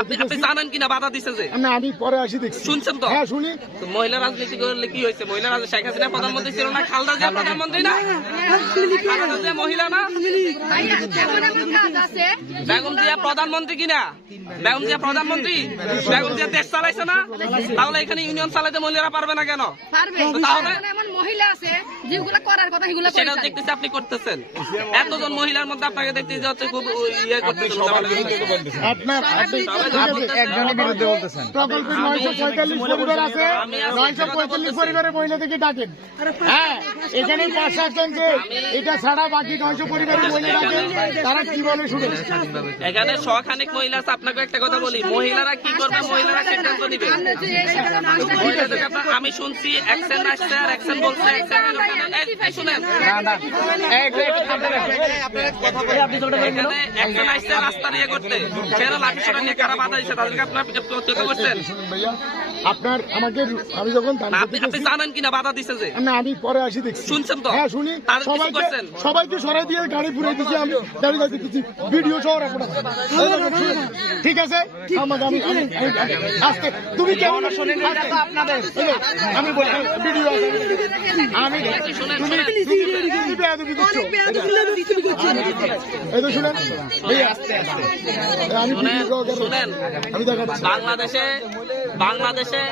আপনি আপনি জানেন কিনা বাধা দিছে যে? না আমি পরে আসি দেখছি। শুনছেন তো? হ্যাঁ শুনি। মহিলা রাজনীতি করলে কি হয়েছে? মহিলা রাজনীতি শেখ হাসিনা প্রধানমন্ত্রী ছিল না খালদা জিয়া প্রধানমন্ত্রী না? খালদা জিয়া মহিলা না? ভাইয়া এমন এমন কাজ আছে বেগম জিয়া প্রধানমন্ত্রী কিনা? বেগম জিয়া প্রধানমন্ত্রী? বেগম জিয়া দেশ চালাইছে না? তাহলে এখানে ইউনিয়ন চালাইতে মহিলারা পারবে না কেন? পারবে এমন এমন মহিলা আছে যেগুলো করার কথা সেগুলো সেটা দেখতেছি আপনি করতেছেন। এতজন মহিলার মধ্যে আপনাকে দেখতে যে হচ্ছে খুব ইয়ে করতেছেন। আপনার আছে, একজনের বিরুদ্ধে বলতেছেন। প্রকল্পের নয়শো পঁয়তাল্লিশ পরিবার আছে নয়শো পঁয়তাল্লিশ পরিবারের মহিলাদেরকে ডাকেন। হ্যাঁ এখানে যে এটা ছাড়া বাকি নয়শো পরিবারের মহিলা ডাকেন তারা কি বলে শুনে এখানে শখানিক মহিলা আছে আপনাকে একটা কথা বলি মহিলারা কি করবে মহিলারা সিদ্ধান্ত নিবে আমি শুনছি অ্যাকশন আসছে আর অ্যাকশন বলছে শুনেন এখানে আসছে রাস্তা নিয়ে করতে সেরা লাঠি ছোড়া নিয়ে কারা বাধা দিচ্ছে তাদেরকে আপনার প্রত্যক্ষ করছেন আপনার আমাকে আমি যখন আপনি জানেন কিনা বাধা দিছে যে না আমি পরে আসি দেখছি শুনছেন তো? হ্যাঁ শুনি সবাইকে সবাইকে সরাই দিয়ে গাড়ি ঘুরে দিচ্ছি আমি দাঁড়িয়ে দাঁড়িয়ে দিচ্ছি ভিডিও সহ রাখো ঠিক আছে? আস্তে তুমি কেমন শুনেন আমি বলি ভিডিও আমি শুনেন, তুমি বেয়াদবি করছ? এই তো আমি বাংলাদেশে বাংলাদেশে